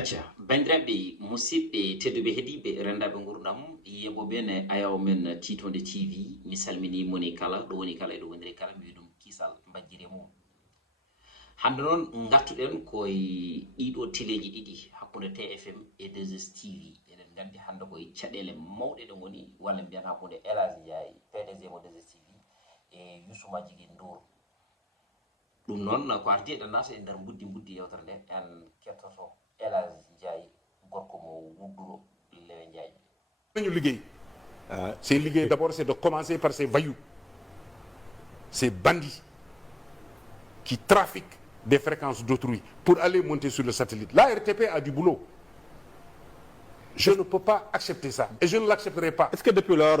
acca bandiraɓe musidɓe tedduɓe heeɗiɓe rendaɓe gurdam yeɓoɓe ne ayaw men titonde tv mi salmini moni kala ɗo woni kala eɗo wondiri kala mi wi ɗum kisal mbajjire mum hande noon gartuɗen koye ɗiɗo téléji ɗiɗi hakkude TFM e 2S TV eɗen gandi hande koye caɗele mawɗe ɗe goni walla mbiyan hakkude Elhadji Ndiaye PDG mo 2S TV e Youssou Madjiguine Ndour ɗum noon ko ardi eɗen nata e nder buddi yewtere nde en kettoto Elhadji Ndiaye gorko mo wudduro Lewe Ndiaye nañu liggéey c'est liggéey d'abord c'est de commencer par ces voyous ces bandits qui trafiquent des fréquences d'autrui pour aller monter sur le satellite. La RTP a du boulot. Je ne peux pas accepter ça et je ne l'accepterai pas. Est-ce que depuis lors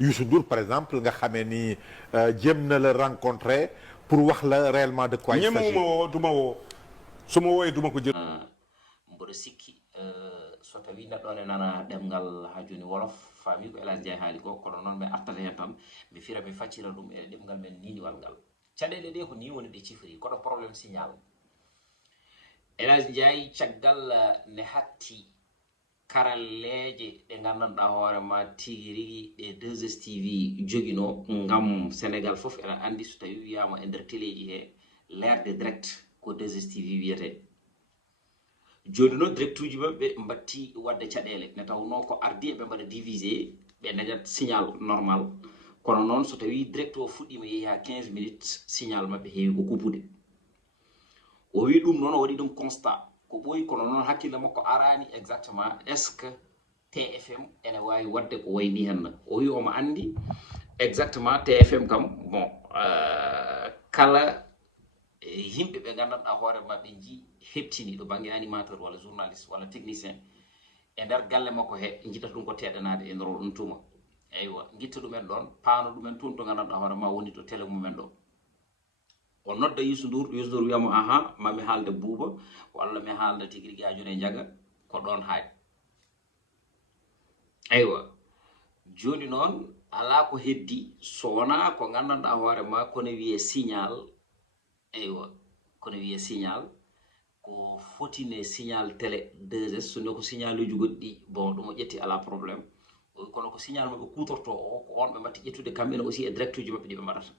Youssou Ndour par exemple nga xamee ni jéem na la rencontrer pour wax la réellement de quoi il s'agit? ñemewuma woo duma woo su ma wooyee duma ko jël. mboɗo sikki so tawi neɗɗo ne nana ɗemgal ha joni wolof faami ko Elhadji Ndiaye haali ko kono noon mi artata hen tan mi fira mi faccira ɗum e ɗemgal men niniwal ngal caɗele ɗe ko ni woni ɗe cifri kono probléme signal Elhadji Ndiaye caggal ne hatti karalleje ɗe gandanɗa hoorema tigi rigui ɗe 2S TV joguino ngam Sénégal foof ene andi so tawi wiyama e nder téléji he lerde direct ko 2S TV wiyete joni noon direct uji mabɓe batti wadde caɗele ne tawno ko ardi ɓe mbaɗa divisé ɓe dañat signal normal kono noon so tawi direct o fuɗɗima yeehi ha 15 minutes signal mabɓe heewi ko kupude o wi ɗum noon o waɗi ɗum constat ko ɓooyi kono noon hakkille makko arani exactement est ce que TFM ene wawi wadde ko wayni henna o wi omo andi exactement TFM kam bon kala yimɓe ɓe gandanɗa hoorema ɓe jii heɓtini ɗo banggue animateur walla journaliste walla technicien e nder galle makko he jiɗata ɗum ko teɗanade e nder ɗum tuma eywa guitta ɗumen ɗon paano ɗumen toon to gandanɗa hoorema woni to télé mumen ɗo o nodda Youssou Ndour wiyamo ahan mami haalde Bouba walla mi haalda tigui rigui ha joni e jaaga ko ɗon haaɗi eywa joni noon ala ko heddi so wona ko gandanɗa hoorema kono wiye signal eywa kono wiye signal ko fotine signal télé 2S sono ko signal uji goɗɗi bon ɗum o ƴetti ala probléme kono ko signal maɓe kutorto o ko on ɓe mbatti ƴettude kamɓene aussi e direct uji maɓɓe ɗi ɓe mbaɗata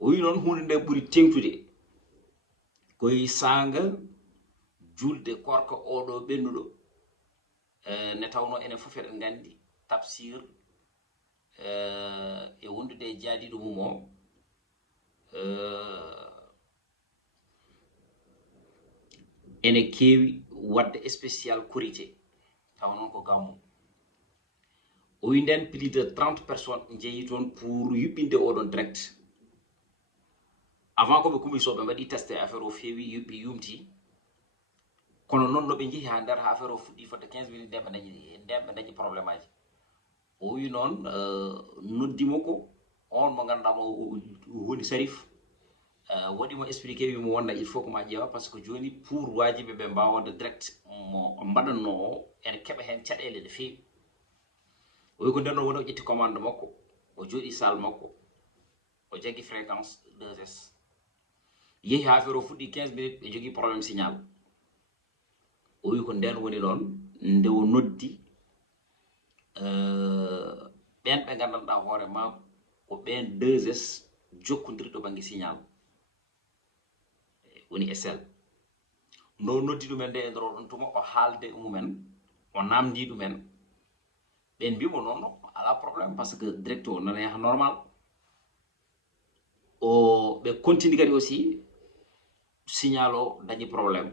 o wi noon hunde nde ɓuri tengtude koye sanga julde korka oɗo ɓennuɗo ne tawno enen fof eɗen gandi Tafsir e wondude e jaadiɗo mum o ene keewi wadde spécial korité taw noon ko gammu o wi nden plus de 30 personnes jeeyi toon pour yuɓɓinde oɗon direct avant koɓe kumisoɓe mbaɗi testé affaire o feewi yuɓɓi yumti kono noon noɓe jeehi ha nder ha affaire o fuɗɗi fodde 15 minutes nden ɓe dañi probléme aji o wi noon noddimo ko on mo ganduɗa mo woni Sarif waɗimo expliqué wimo wonna il faut que ma ƴeewa par ce que joni pour wajiɓe ɓe mbawode direct mo mbaɗanno o ene keeɓa hen caɗele no feewi o wi ko nden noon woni o ƴetti commande makko o jooɗi salle makko o jaggi fréquence 2S yeehi ha affaire o fuɗɗi 15 minutes ɓe jogui probléme signal o wi ko nden woni ɗon nde o noddi ɓen ɓe gandanɗa hoorema ko ɓen 2S jokkodirɗo banggue signal woni SL no noddi ɗumen nde e nder ɗon tuma o haalde mumen o namdi ɗumen ɓen mbimo noon ala probléme par ce que direct o nana yaha normal o ɓe continue kadi aussi signal o dañi probléme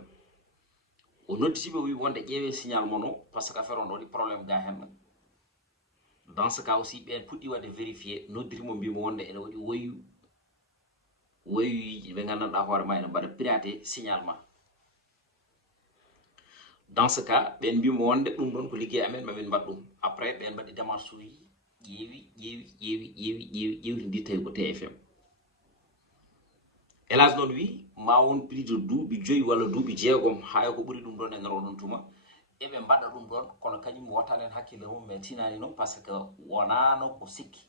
o nodditiɓe o wi wonde ƴeewe signal mono par ce que affaire on waɗi probléme ga hen dans ce cas aussi ɓen puɗɗi wadde vérifié noddirimo mbimo wonde ene waɗi woyuji ɓe gandanɗa hoorema ene mbaɗa piraté signal ma dans ce cas ɓen mbimo wonde ɗum ɗon ko liggey amen mamin mbaɗ ɗum après ɓen mbaɗi démarche uji ƴeewi tawi ko TFM Elhadji noon wi ma won plus de duuɓi 5 walla duuɓi 6 hay ko ɓuuri ɗum ɗon e nder oɗon tuma eɓe mbaɗa ɗum ɗon kono kañum wattani hen hakkille mum mais tinani noon par ce que wonano ko sikki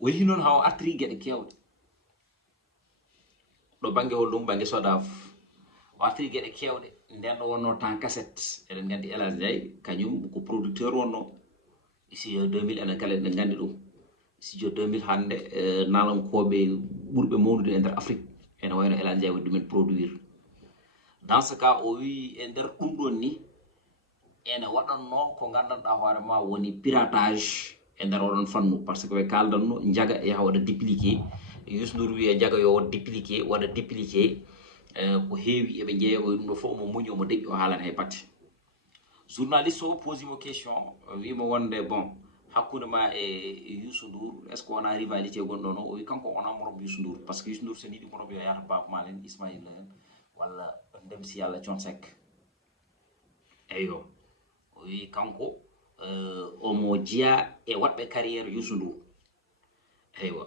o yeehi noon ha o artiri gueɗe kewɗe ɗo banggue hollum banggue SODAV o artiri gueɗe kewɗe nden ɗo wonno temps cassette eɗen gandi El Hadj Ndiaye kañum ko producteur wonno studio 2000 enen kala eɗen gandi ɗum studio 2000 hande nalankoɓe ɓurɓe mawnude e nder Afrique ene wayno El Hadj Ndiaye waɗi ɗumen produire dans ce cas o wi e nder ɗum ɗon ni ene waɗanno ko gandanɗa hoore ma woni piratage e nder oɗon fannu par ce que ɓe kaldanno jaga e yaha waɗa dupliqué Youssou Ndour wiye jaga yo dupliqué waɗa dupliqué ko heewi eɓe jeeya o ɗum ɗo fof omo muñi omo deƴƴi o haalana hay batte journaliste o posi mo question wimo wonde bon hakkude ma e Youssou Ndour est ce que wona rivalité gonɗo no o wi kanko wona morom Youssou Ndour par ce que Youssou Ndour sen yiɗi morom yo yahata Baaba Maal en Ismaïla en walla ndem si Yàlla Thione Seck eyyo o wi kanko omo jiya e waɗɓe carrière Youssou Ndour eywa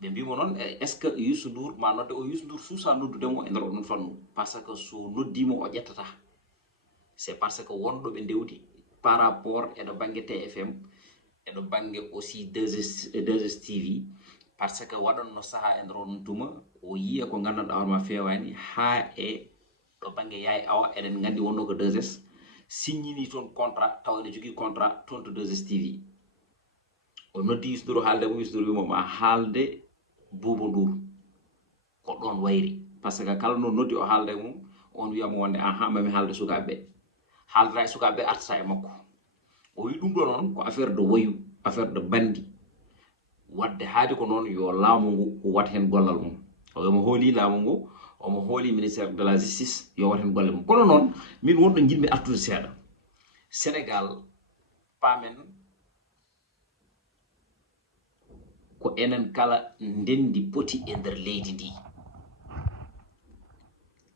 ɓe mbimo noon est ce que Youssou Ndour ma nodde o Youssou Ndour suusa noddudemo e nder oɗon fannu par ce que so noddimo o ƴettata c'est parce que wonɗo ɓe ndewdi par rapport eɗo banggue TFM eɗo banggue aussi 2S TV par ce que waɗanno saaha e nder oɗon tuma o yiya ko gandanɗa hoorema fewani ha e ɗo banggue Yaye Awa eɗen gandi wonno ko 2S signini toon contrat taw ene jogui contrat toon to 2S TV o noddi Youssou Ndour haalde mo Youssou Ndour wimo ma haalde Bouba Ndour ko ɗon wayri par ce que kala no noddi o haalde mum on wiyamo wonde mami haalde sukaɓeɓe haaldata e sukaɓeɓe artata e makko o wi ɗum ɗo noon ko affaire de wayu affaire de bandi wadde haadi ko noon yo laamu ngu wat hen gollal mum omo hooli laamu ngu omo hooli ministère de la justice yo wat hen golle mum kono noon min wonɗo jiɗmi artude seeɗa Sénégal paamen ko enen kala ndendi poti e nder leydi ndi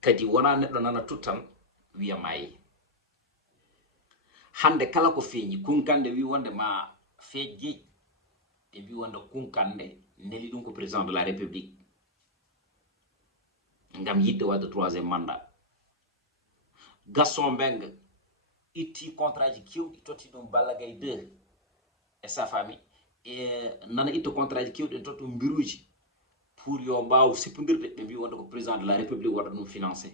kadi wona neɗɗo nana tuttan wiya maayi hande kala ko feeñi kunkande wi wonde ma feej geej ɓe mbi wonde kunkande neli ɗum ko président de la république ngam yidde wadde 3e mandat Gaston Mbengue itti contrat ji kewɗi totti ɗum Balla Gaye 2 e sa famille e nana itta contrat ji kewɗi en totti ɗum mbiruji pour yo mbaw sippodirde ɓe mbi wonde ko président de la république waɗa ɗum financé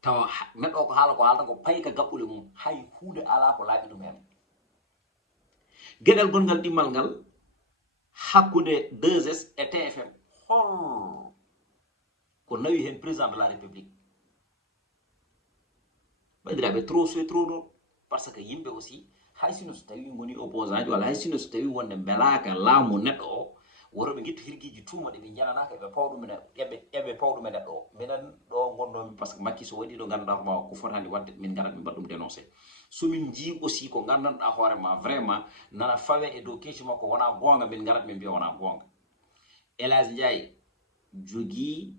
tawa neɗɗo o ko haala ko haalta ko payi ka gaɓɓule mum hay huude ala ko laaɓi ɗum hen gueɗel gongal ɗimmal ngal hakkude 2S e TFM hol ko nawi hen président de la république bandiraɓe trop c'est trop ɗo par ce que yimɓe aussi hay sino so tawi goni opposant ji walla hay sino so tawi wonde belaka laamu neɗɗo o woroɓe guitta hirguiji tuuma ɗe ɓe jananaka eɓe pawɗum eɓe pawɗum e neɗɗo o minen ɗo gonnomi par ce que Macky so waɗi ɗo gandanɗa hoorema ko fotani wadde min garat min mbaɗa ɗum dénoncé somin jii aussi ko gandanɗa hoorema vraiment nana fawe e dow keeci makko wona gonga min garat min mbiya wona gonga El Hadj Ndiaye jogui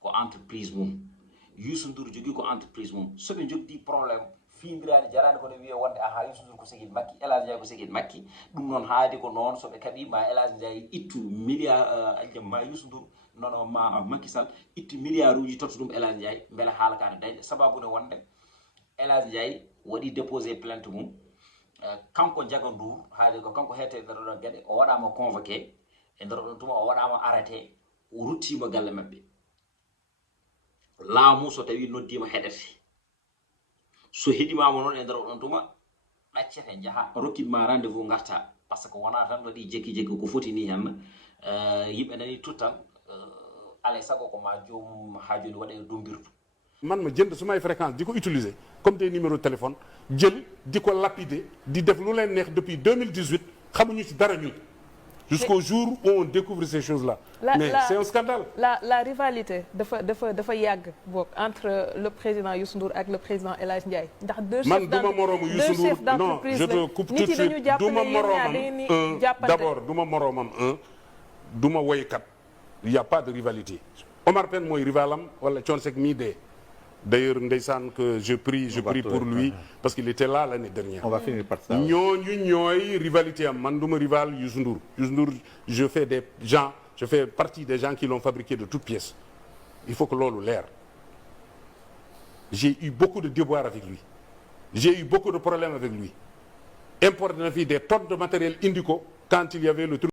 ko entreprise mum Youssou Ndour jogui ko entreprise mum soɓe jogdi probléme findirani jarani kono wiye wonde Youssou Ndour ko segui Macky El Hadj Ndiaye ko segui Macky ɗum noon haadi ko noon soɓe kaɓi ma El Hadj Ndiaye ittu milliard ma Youssou Ndour nono ma Macky Sall ittu milliard uji totta ɗum El Hadj Ndiaye beele haala kane dañde sababude wonde El Hadj Ndiaye waɗi déposé plainte mum kanko Ndiaga Ndour haade ko kanko hete nder ɗon gueɗe o waɗama convoqué e nder ɗon tuma o waɗama arrêté o ruttima galle mabɓe laamu so tawi noddima heɗete so heɗimama noon e nder oɗon tuma ɗaccete jaaha rokkitma rendez-vous garta par ce que wona tan waɗi jekki jekki ko foti ni hen yimɓe nani tuttan alay sago ko ma joomum ha joni waɗe dombirdu man ma jënd sumay fréquence di ko utiliser comme des numéros de téléphone jël di ko lapider di def lu leen neex depuis 2018 xamuñu ci dara ñun jusqu'au jour où on découvre ces choses-là. Mais c'est un scandale. La rivalité dafa yàgg bok entre le président Youssou Ndour ak le président El Hadj Ndiaye. Ndax deux chefs d'entreprise je te coupe tout de suite duma moromam d'abord duma moromam duma woykat. Il y a pas de rivalité. Omar Pène mooy rivalam wala Thione Seck mii dee. D'ailleurs ndeysaan que je prie pour lui parce qu'il était là l'année dernière. On va finir par ça. ñooñu ñooy rivalité am man duma rival Youssou Ndour. Youssou Ndour je fais partie des gens qui l'ont fabriqué de toutes pièces. Il faut que loolu leer. J'ai eu beaucoup de déboires avec lui. J'ai eu beaucoup de problèmes avec lui. Importé na fii des tonnes de matériel indi ko quand il y avait le truc